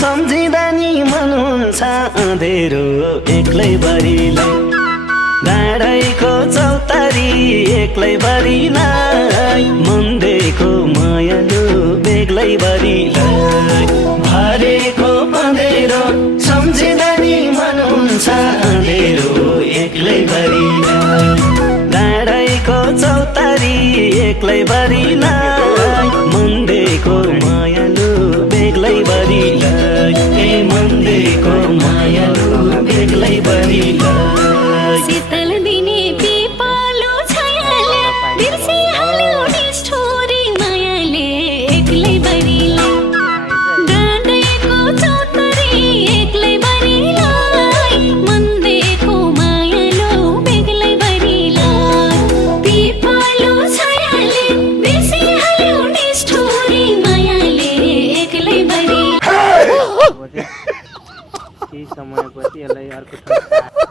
सम्झिँदा नि मन हुन्छ अँधेरो एक्लै भरिलाई डाँडैको चौतारी एक्लै भरिलाई मन्देको मायालु बेग्लै भरिलाई भरेको अँधेरो सम्झिँदा नि मन हुन्छ अँधेरो एक्लै भरिलाई डाँडैको चौतारी एक्लै भरिलाई मन्देको मायालु बेग्लै भरिलाई ए मन्देको मायालु बेग्लै भरिलाई शीतल दिने पिपालु छायाले बिर्सिहाल्यो निष्ठुरी मायाले एक्लै भरिलाई डाँडैको चौतारी एक्लै भरिलाई मन्देको मायालु बेग्लै भरिलाई पिपालु छायाले बिर्सिहाल्यो निष्ठुरी मायाले एक्लै भरिलाई केही समयपछि यसलाई अर्को ठाउँ